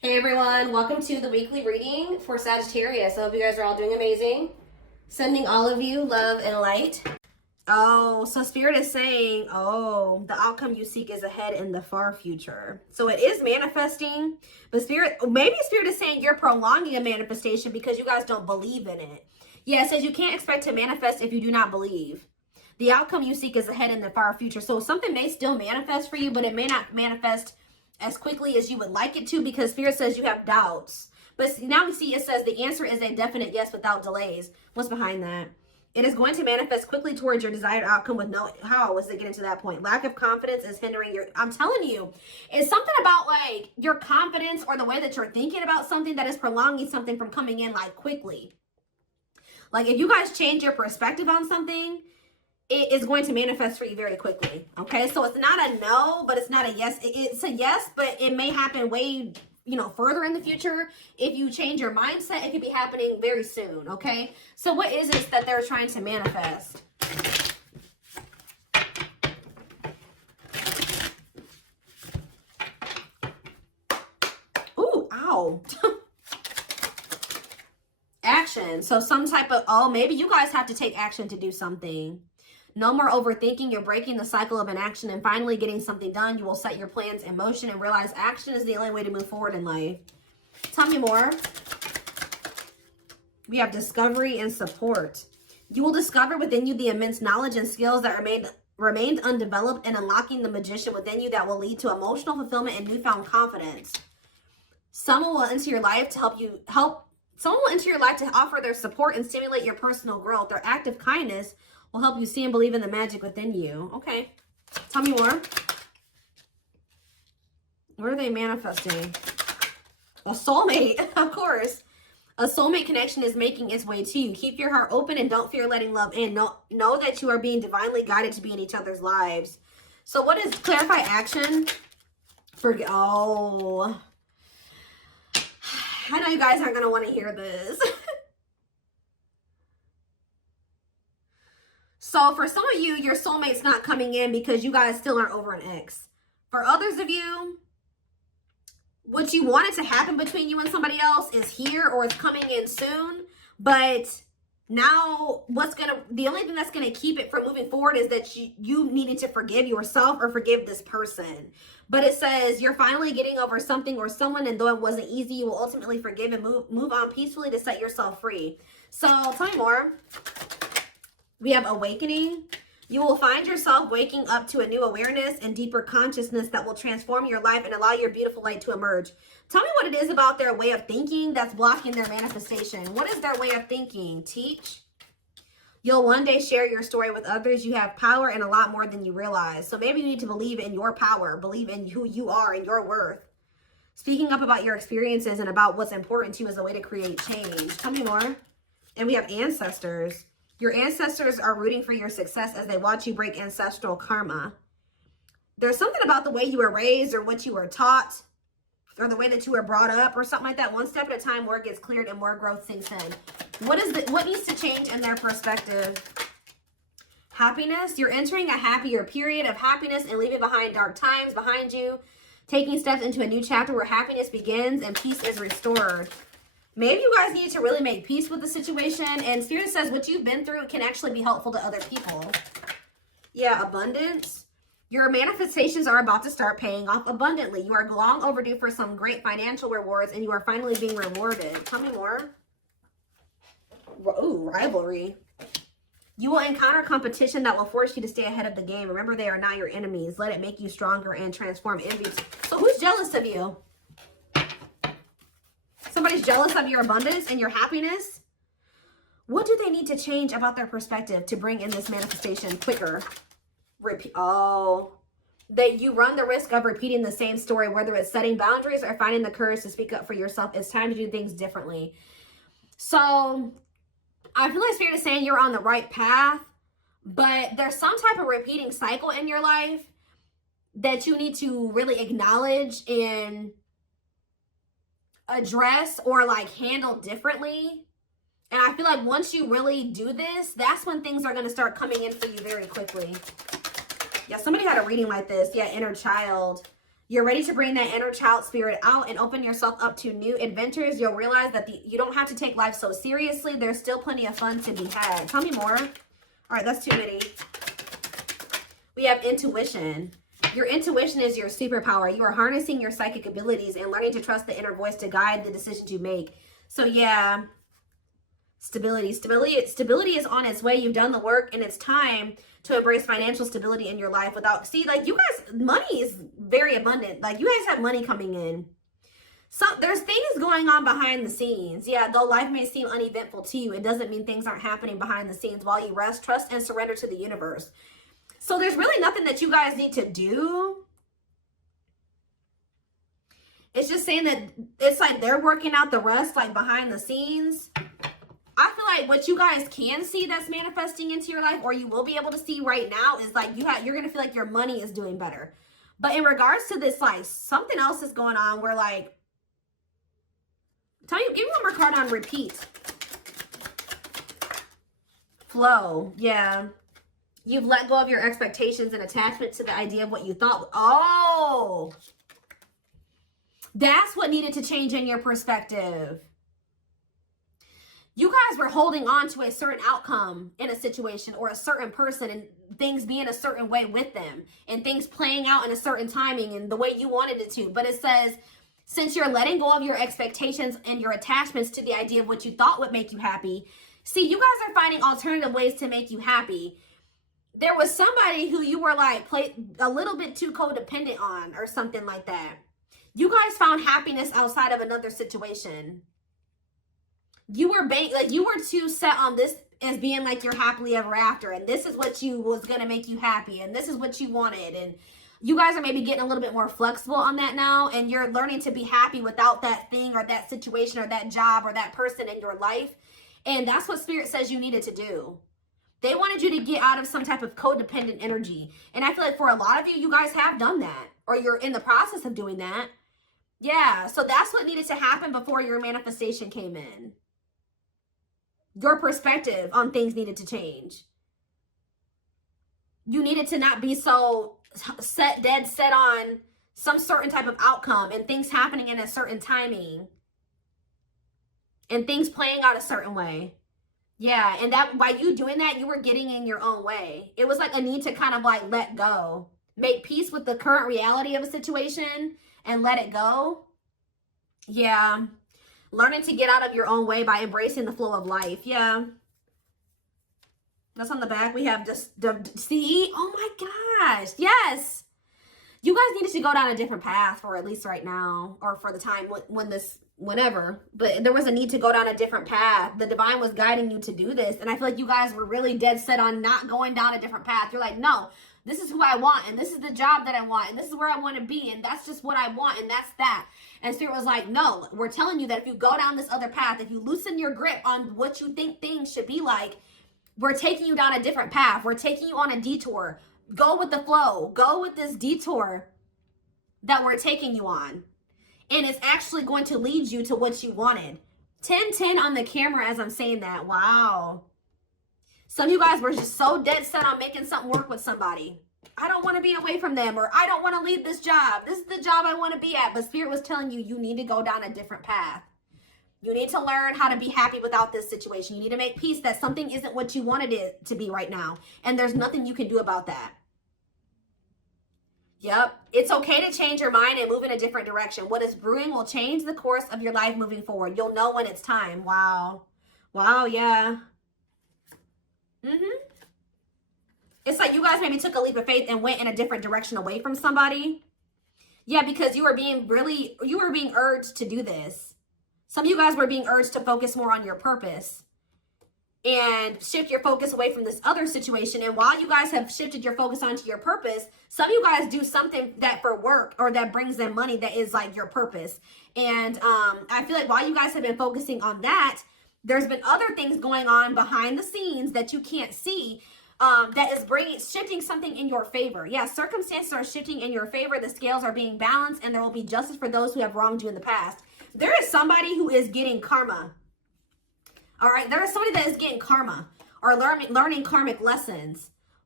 Hey everyone, welcome to the weekly reading for Sagittarius. I hope you guys are all doing amazing. Sending all of you love and light. Oh, so Spirit is saying, the outcome you seek is ahead in the far future. So it is manifesting, but maybe Spirit is saying you're prolonging a manifestation because you guys don't believe in it. Yeah, it says you can't expect to manifest if you do not believe. The outcome you seek is ahead in the far future. So something may still manifest for you, but it may not manifest as quickly as you would like it to, because Spirit says you have doubts. But now we see it says the answer is a definite yes without delays. What's behind that? It is going to manifest quickly towards your desired outcome with no, how was it getting to that point? Lack of confidence is hindering your, I'm telling you, it's something about like your confidence or the way that you're thinking about something that is prolonging something from coming in like quickly. Like if you guys change your perspective on something, it is going to manifest for you very quickly. Okay, so it's not a no, but it's not a yes. It's a yes, but it may happen way, further in the future. If you change your mindset, it could be happening very soon. Okay, so what is it that they're trying to manifest? Ooh, ow. Action. So some type of, maybe you guys have to take action to do something. No more overthinking. You're breaking the cycle of inaction and finally getting something done. You will set your plans in motion and realize action is the only way to move forward in life. Tell me more. We have discovery and support. You will discover within you the immense knowledge and skills that remained undeveloped, and unlocking the magician within you that will lead to emotional fulfillment and newfound confidence. Someone will enter your life to Someone will enter your life to offer their support and stimulate your personal growth. Their act of kindness will help you see and believe in the magic within you. Okay. Tell me more. What are they manifesting? A soulmate, of course. A soulmate connection is making its way to you. Keep your heart open and don't fear letting love in. Know that you are being divinely guided to be in each other's lives. So what is clarify action? I know you guys aren't going to want to hear this. So for some of you, your soulmate's not coming in because you guys still aren't over an ex. For others of you, what you wanted to happen between you and somebody else is here or it's coming in soon. But now the only thing that's going to keep it from moving forward is that you needed to forgive yourself or forgive this person. But it says you're finally getting over something or someone, and though it wasn't easy, you will ultimately forgive and move on peacefully to set yourself free. So tell me more. We have awakening. You will find yourself waking up to a new awareness and deeper consciousness that will transform your life and allow your beautiful light to emerge. Tell me what it is about their way of thinking that's blocking their manifestation. What is their way of thinking? Teach. You'll one day share your story with others. You have power and a lot more than you realize. So maybe you need to believe in your power, believe in who you are and your worth. Speaking up about your experiences and about what's important to you as a way to create change. Tell me more. And we have ancestors. Your ancestors are rooting for your success as they watch you break ancestral karma. There's something about the way you were raised or what you were taught or the way that you were brought up or something like that. One step at a time, more gets cleared and more growth sinks in. What needs to change in their perspective? Happiness. You're entering a happier period of happiness and leaving behind dark times behind you. Taking steps into a new chapter where happiness begins and peace is restored. Maybe you guys need to really make peace with the situation. And Spirit says what you've been through can actually be helpful to other people. Yeah, abundance. Your manifestations are about to start paying off abundantly. You are long overdue for some great financial rewards, and you are finally being rewarded. Tell me more. Ooh, rivalry. You will encounter competition that will force you to stay ahead of the game. Remember, they are not your enemies. Let it make you stronger and transform envy. So who's jealous of you? Somebody's jealous of your abundance and your happiness. What do they need to change about their perspective to bring in this manifestation quicker? That you run the risk of repeating the same story, whether it's setting boundaries or finding the courage to speak up for yourself. It's time to do things differently. So I feel like Spirit is saying you're on the right path, but there's some type of repeating cycle in your life that you need to really acknowledge and address or like handle differently. And I feel like once you really do this, that's when things are going to start coming in for you very quickly. Yeah, somebody had a reading like this. Yeah, inner child. You're ready to bring that inner child spirit out and open yourself up to new adventures. You'll realize that you don't have to take life so seriously. There's still plenty of fun to be had. Tell me more. All right, that's too many. We have intuition. Your intuition is your superpower. You are harnessing your psychic abilities and learning to trust the inner voice to guide the decisions you make. So yeah, stability is on its way. You've done the work, and it's time to embrace financial stability in your life without, see, like, you guys, money is very abundant. Like, you guys have money coming in. So there's things going on behind the scenes. Yeah, though life may seem uneventful to you, it doesn't mean things aren't happening behind the scenes while you rest, trust, and surrender to the universe. So there's really nothing that you guys need to do. It's just saying that it's like they're working out the rest, like, behind the scenes. I feel like what you guys can see that's manifesting into your life, or you will be able to see right now, is like you're going to feel like your money is doing better. But in regards to this, like, something else is going on where, like, give me one more card on repeat. Flow. Yeah. You've let go of your expectations and attachment to the idea of what you thought. Oh, that's what needed to change in your perspective. You guys were holding on to a certain outcome in a situation or a certain person, and things being a certain way with them and things playing out in a certain timing and the way you wanted it to. But it says, since you're letting go of your expectations and your attachments to the idea of what you thought would make you happy, see, you guys are finding alternative ways to make you happy. There was somebody who you were like a little bit too codependent on or something like that. You guys found happiness outside of another situation. You were too set on this as being like your happily ever after, and this is what was going to make you happy, and this is what you wanted. And you guys are maybe getting a little bit more flexible on that now, and you're learning to be happy without that thing or that situation or that job or that person in your life. And that's what Spirit says you needed to do. They wanted you to get out of some type of codependent energy. And I feel like for a lot of you, you guys have done that, or you're in the process of doing that. Yeah, so that's what needed to happen before your manifestation came in. Your perspective on things needed to change. You needed to not be so dead set on some certain type of outcome and things happening in a certain timing and things playing out a certain way. Yeah, and that by you doing that, you were getting in your own way. It was like a need to kind of like let go. Make peace with the current reality of a situation and let it go. Yeah. Learning to get out of your own way by embracing the flow of life. Yeah. That's on the back. We have just see. Oh my gosh. Yes. You guys needed to go down a different path for at least right now, or for the time whenever. But there was a need to go down a different path. The divine was guiding you to do this. And I feel like you guys were really dead set on not going down a different path. You're like, no, this is who I want, and this is the job that I want, and this is where I want to be, and that's just what I want, and that's that. And Spirit was like, no, we're telling you that if you go down this other path, if you loosen your grip on what you think things should be like, we're taking you down a different path. We're taking you on a detour. Go with the flow. Go with this detour that we're taking you on. And it's actually going to lead you to what you wanted. 10-10 on the camera as I'm saying that. Wow. Some of you guys were just so dead set on making something work with somebody. I don't want to be away from them, or I don't want to leave this job. This is the job I want to be at. But Spirit was telling you, you need to go down a different path. You need to learn how to be happy without this situation. You need to make peace that something isn't what you wanted it to be right now. And there's nothing you can do about that. Yep. It's okay to change your mind and move in a different direction. What is brewing will change the course of your life moving forward. You'll know when it's time. Wow. Wow, yeah. It's like you guys maybe took a leap of faith and went in a different direction away from somebody. Yeah, because you were being urged to do this. Some of you guys were being urged to focus more on your purpose and shift your focus away from this other situation. And while you guys have shifted your focus onto your purpose, some of you guys do something that for work or that brings in money that is like your purpose. And I feel like while you guys have been focusing on that, there's been other things going on behind the scenes that you can't see that is shifting something in your favor. Yeah, circumstances are shifting in your favor. The scales are being balanced, and there will be justice for those who have wronged you in the past. There is somebody who is getting karma. All right, there is somebody that is getting karma or learning karmic lessons.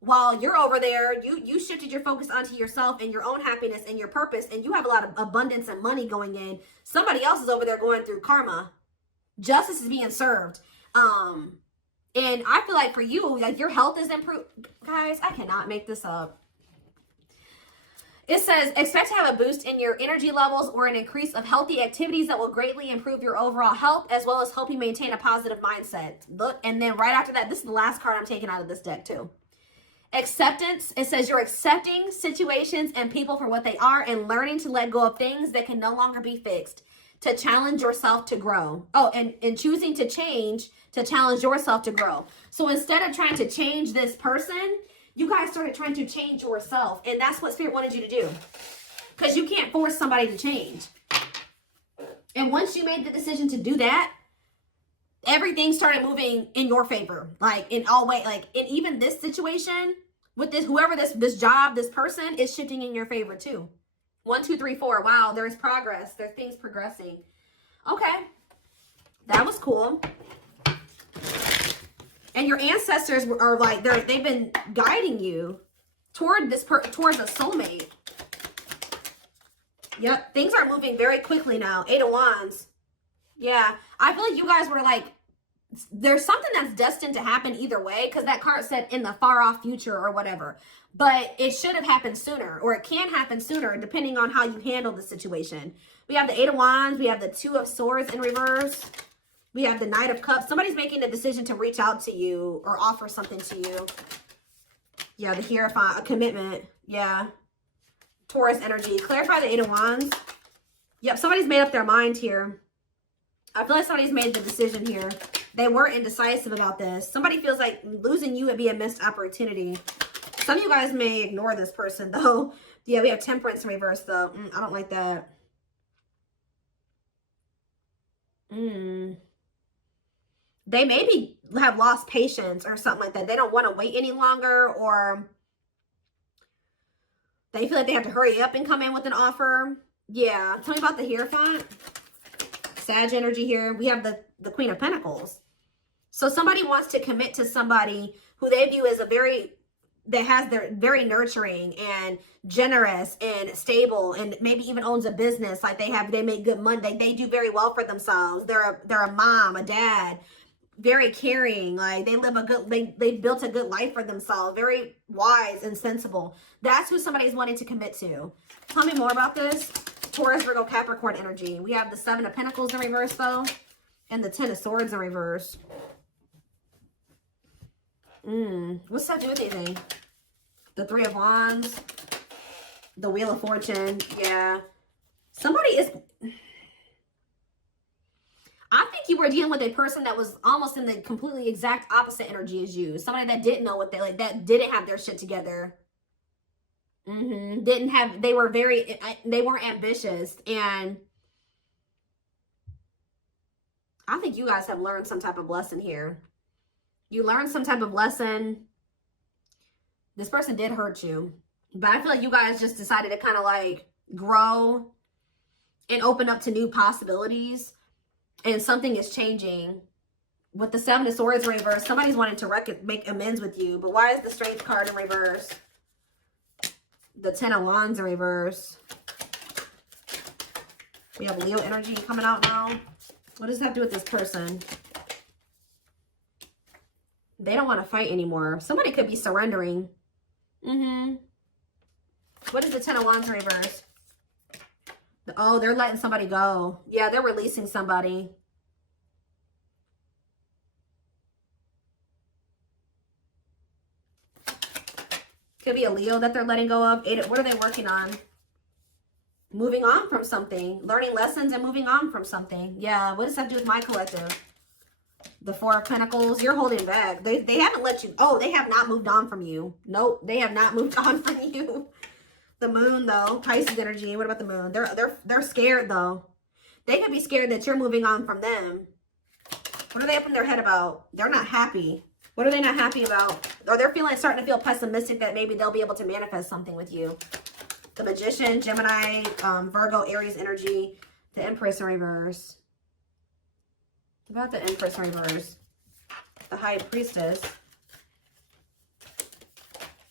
while you're over there, you shifted your focus onto yourself and your own happiness and your purpose, and you have a lot of abundance and money going in. Somebody else is over there going through karma. Justice is being served. And I feel like for you, like your health is improved. Guys, I cannot make this up. It says, expect to have a boost in your energy levels or an increase of healthy activities that will greatly improve your overall health, as well as help you maintain a positive mindset. Look, and then right after that, this is the last card I'm taking out of this deck too. Acceptance. It says you're accepting situations and people for what they are and learning to let go of things that can no longer be fixed, to challenge yourself to grow. Oh, and choosing to change, to challenge yourself to grow. So instead of trying to change this person, you guys started trying to change yourself. And that's what Spirit wanted you to do. Because you can't force somebody to change. And once you made the decision to do that, everything started moving in your favor. Like in all ways, like in even this situation with this, whoever this job, this person is shifting in your favor too. 1, 2, 3, 4. Wow, there's progress. There's things progressing. Okay. That was cool. And your ancestors are like, they've been guiding you toward towards a soulmate. Yep. Things are moving very quickly now. 8 of Wands. Yeah. I feel like you guys were like, there's something that's destined to happen either way, because that card said in the far off future or whatever. But it should have happened sooner, or it can happen sooner depending on how you handle the situation. We have the 8 of Wands. We have the 2 of Swords in reverse. We have the Knight of Cups. Somebody's making a decision to reach out to you or offer something to you. Yeah, the Hierophant, a commitment. Yeah. Taurus energy. Clarify the 8 of Wands. Yep, somebody's made up their mind here. I feel like somebody's made the decision here. They were indecisive about this. Somebody feels like losing you would be a missed opportunity. Some of you guys may ignore this person, though. Yeah, we have Temperance in reverse, though. I don't like that. They maybe have lost patience or something like that. They don't want to wait any longer, or they feel like they have to hurry up and come in with an offer. Yeah. Tell me about the Hierophant. Sag energy here. We have the Queen of Pentacles. So somebody wants to commit to somebody who they view as they're very nurturing and generous and stable, and maybe even owns a business. Like they make good money. They do very well for themselves. They're a mom, a dad, very caring. Like they've built a good life for themselves. Very wise and sensible. That's who somebody's wanting to commit to. Tell me more about this. Taurus, Virgo, Capricorn energy. We have the 7 of Pentacles in reverse, though, and the 10 of Swords in reverse. What's that do with anything? The 3 of Wands, the Wheel of Fortune. Yeah. Somebody is... I think you were dealing with a person that was almost in the completely exact opposite energy as you. Somebody that didn't know what that didn't have their shit together. They weren't ambitious, and I think you guys have learned some type of lesson here. You learned some type of lesson. This person did hurt you, but I feel like you guys just decided to kind of like grow and open up to new possibilities, and something is changing. With the 7 of Swords in reverse, somebody's wanting to make amends with you, but why is the Strength card in reverse? The 10 of Wands in reverse. We have Leo energy coming out now. What does that do with this person? They don't want to fight anymore. Somebody could be surrendering. What is the 10 of Wands in reverse? Oh, they're letting somebody go. Yeah, they're releasing somebody. Could be a Leo that they're letting go of. What are they working on? Moving on from something. Learning lessons and moving on from something. Yeah, what does that do with my collective? The 4 of Pentacles. You're holding back. They haven't let you... Oh, they have not moved on from you. Nope, they have not moved on from you. The Moon, though. Pisces energy. What about the Moon? They're scared, though. They could be scared that you're moving on from them. What are they up in their head about? They're not happy. What are they not happy about? Or they're starting to feel pessimistic that maybe they'll be able to manifest something with you. The Magician, Gemini, Virgo, Aries energy, the Empress in reverse. What about the Empress in reverse? The High Priestess.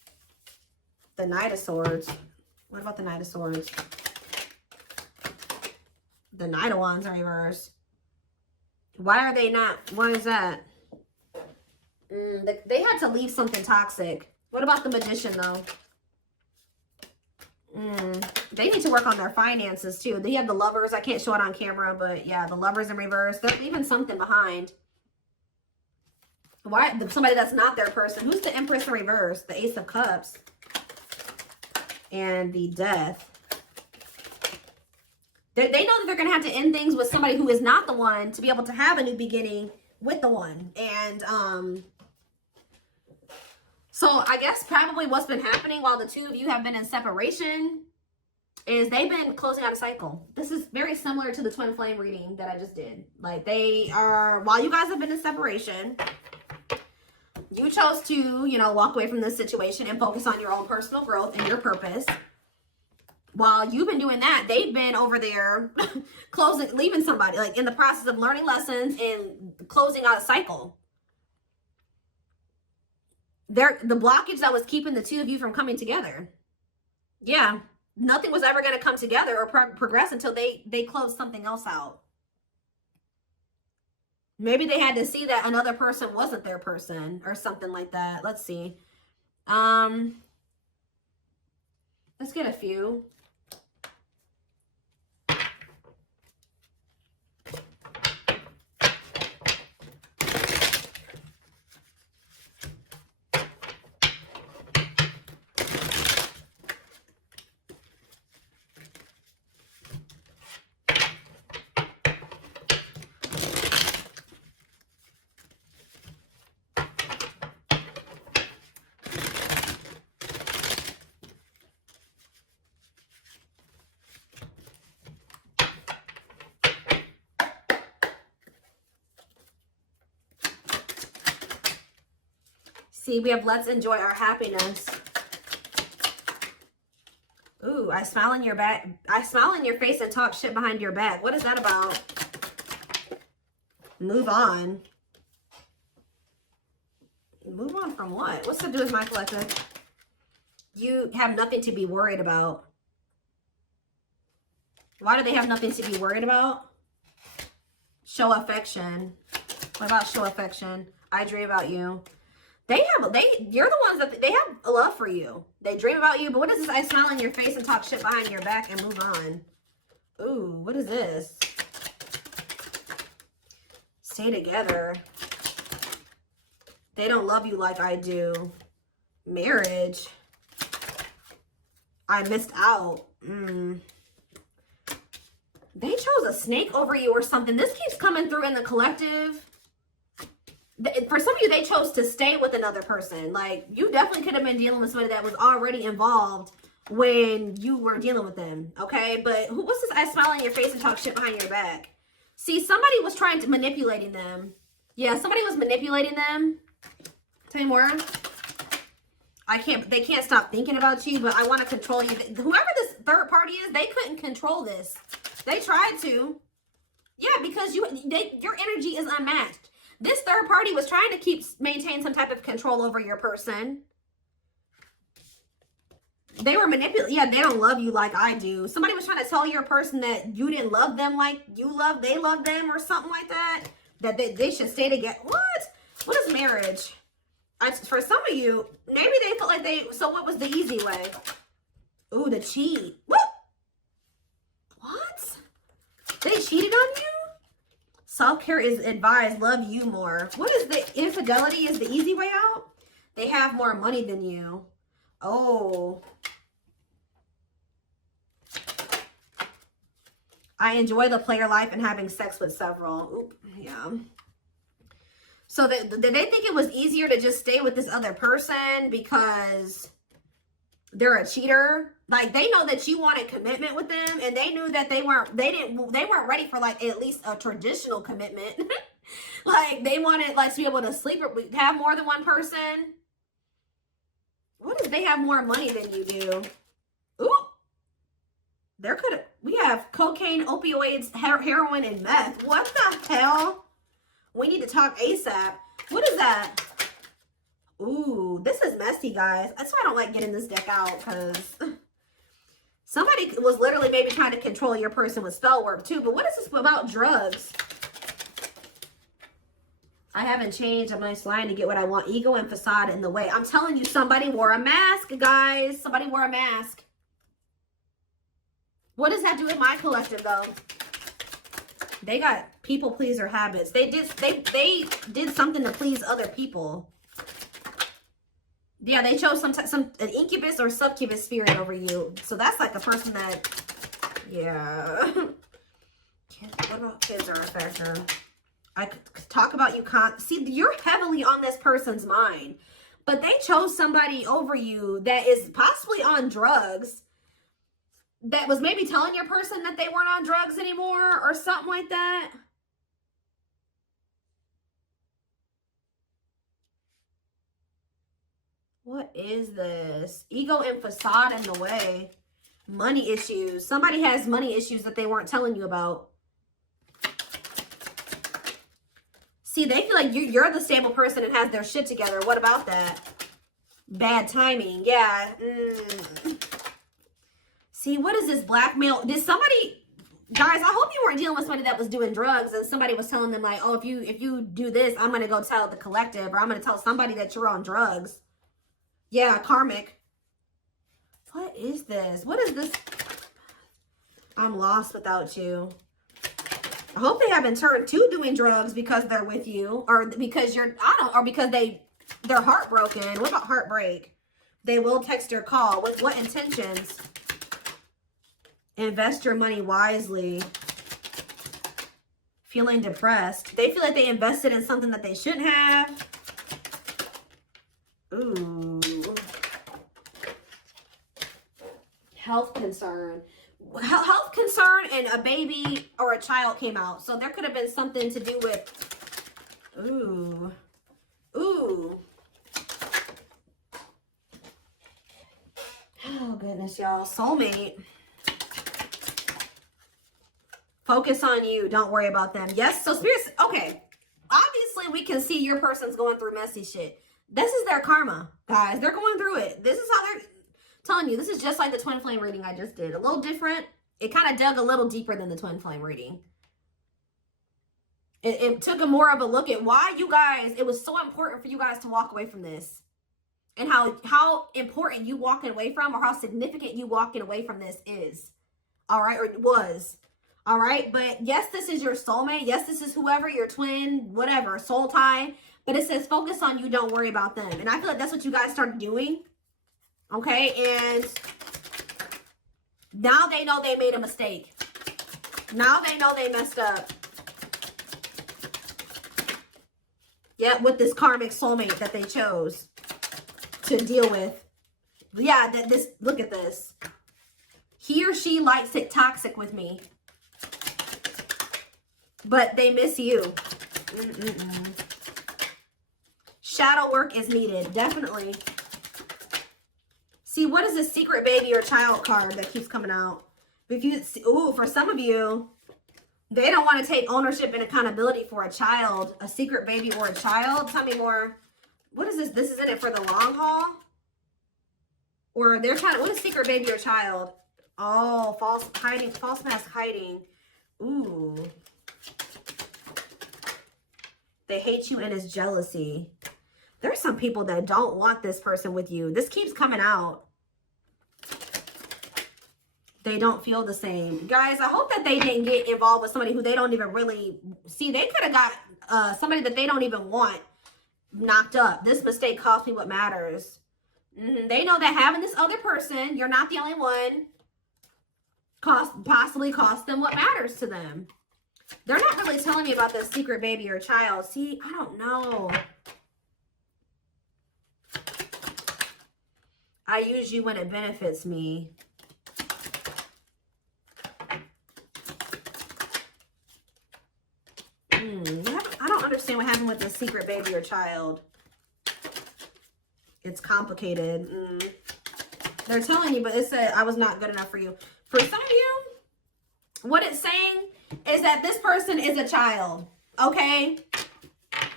The Knight of Swords. What about the Knight of Swords? The Knight of Wands are reversed. Why are they not? What is that? They had to leave something toxic. What about the Magician, though? They need to work on their finances, too. They have the Lovers. I can't show it on camera, but yeah, the Lovers in reverse. They're leaving something behind. Why? Somebody that's not their person. Who's the Empress in reverse? The Ace of Cups. And the Death. They know that they're going to have to end things with somebody who is not the one to be able to have a new beginning with the one. And, so I guess probably what's been happening while the two of you have been in separation is they've been closing out a cycle. This is very similar to the twin flame reading that I just did. Like they are, while you guys have been in separation, you chose to, you know, walk away from this situation and focus on your own personal growth and your purpose. While you've been doing that, they've been over there leaving somebody, like in the process of learning lessons and closing out a cycle. The blockage that was keeping the two of you from coming together. Yeah, nothing was ever going to come together or progress until they closed something else out. Maybe they had to see that another person wasn't their person or something like that. Let's see. Let's get a few. See, we have let's enjoy our happiness. Ooh, I smile in your back. I smile in your face and talk shit behind your back. What is that about? Move on. Move on from what? What's to do with my collective? You have nothing to be worried about. Why do they have nothing to be worried about? Show affection. What about show affection? I dream about you. You're the ones that they have a love for you. They dream about you, but what is this? I smile in your face and talk shit behind your back and move on. Ooh, what is this? Stay together. They don't love you like I do. Marriage. I missed out. They chose a snake over you or something. This keeps coming through in the collective. For some of you, they chose to stay with another person. Like, you definitely could have been dealing with somebody that was already involved when you were dealing with them, okay? But what's this? I smile in your face and talk shit behind your back. See, somebody was trying to manipulating them. Yeah, somebody was manipulating them. Tell me more. They can't stop thinking about you, but I want to control you. Whoever this third party is, they couldn't control this. They tried to. Yeah, because your energy is unmatched. This third party was trying to maintain some type of control over your person. They were manipulating. Yeah, they don't love you like I do. Somebody was trying to tell your person that you didn't love them like they love them or something like that. That they should stay together. What? What is marriage? For some of you, maybe they felt like so what was the easy way? Ooh, the cheat. What? They cheated on you? Self-care is advised. Love you more. What is the infidelity? Is the easy way out? They have more money than you. Oh. I enjoy the player life and having sex with several. Oop, yeah. So did they think it was easier to just stay with this other person because they're a cheater? Like, they know that you wanted commitment with them, and they knew that they weren't ready for, like, at least a traditional commitment. Like, they wanted, like, to be able to sleep or have more than one person. What if they have more money than you do? Ooh. We have cocaine, opioids, heroin, and meth. What the hell? We need to talk ASAP. What is that? Ooh, this is messy, guys. That's why I don't like getting this deck out, because somebody was literally maybe trying to control your person with spell work too. But what is this about drugs? I haven't changed. I'm nice lying to get what I want. Ego and facade in the way. I'm telling you, somebody wore a mask, guys. Somebody wore a mask. What does that do with my collective, though? They got people pleaser habits. They did something to please other people. Yeah, they chose an incubus or succubus spirit over you. So that's like a person that, yeah. What about kids are a factor? I could talk about you. See, you're heavily on this person's mind, but they chose somebody over you that is possibly on drugs, that was maybe telling your person that they weren't on drugs anymore or something like that. What is this? Ego and facade in the way. Money issues. Somebody has money issues that they weren't telling you about. See, they feel like you're the stable person and has their shit together. What about that? Bad timing. Yeah. See, what is this blackmail? Did somebody... Guys, I hope you weren't dealing with somebody that was doing drugs and somebody was telling them like, oh, if you do this, I'm going to go tell the collective, or I'm going to tell somebody that you're on drugs. Yeah, karmic. What is this? What is this? I'm lost without you. I hope they haven't turned to doing drugs because they're with you, or because you're, or because they're heartbroken. What about heartbreak? They will text or call. With what intentions? Invest your money wisely. Feeling depressed. They feel like they invested in something that they shouldn't have. Ooh. Health concern. Health concern and a baby or a child came out. So there could have been something to do with... Ooh. Ooh. Oh, goodness, y'all. Soulmate. Focus on you. Don't worry about them. Yes, so spirits... Okay. Obviously, we can see your person's going through messy shit. This is their karma, guys. They're going through it. This is how they're... Telling you, this is just like the twin flame reading I just did. A little different. It kind of dug a little deeper than the twin flame reading. It took a more of a look at why you guys, it was so important for you guys to walk away from this. And how important you walking away from, or how significant you walking away from this is. All right, or it was. All right, but yes, this is your soulmate. Yes, this is whoever, your twin, whatever, soul tie. But it says focus on you, don't worry about them. And I feel like that's what you guys started doing. Okay, and now they know they made a mistake. Now they know they messed up. Yeah, with this karmic soulmate that they chose to deal with. Yeah, look at this. He or she likes it toxic with me. But they miss you. Shadow work is needed, definitely. See, what is this secret baby or child card that keeps coming out? If you, ooh, for some of you, they don't want to take ownership and accountability for a child, a secret baby or a child. Tell me more. What is this? This is in it for the long haul? Or they're trying to, what is secret baby or child? Oh, false mask hiding. Ooh. They hate you and it's jealousy. There's some people that don't want this person with you. This keeps coming out. They don't feel the same. Guys, I hope that they didn't get involved with somebody who they don't even really... See, they could have got somebody that they don't even want knocked up. This mistake cost me what matters. They know that having this other person, you're not the only one, possibly cost them what matters to them. They're not really telling me about this secret baby or child. See, I don't know. I use you when it benefits me. I don't understand what happened with the secret baby or child. It's complicated. They're telling you, but it said I was not good enough for you. For some of you, what it's saying is that this person is a child, okay?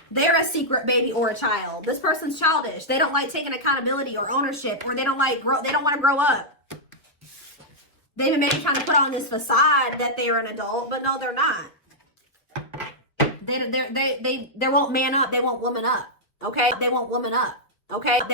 They're a secret baby or a child. This person's childish. They don't like taking accountability or ownership, or they don't want to grow up. They've been maybe trying to put on this facade that they're an adult, but no, they're not. They won't man up. They won't woman up. Okay? They won't woman up. Okay?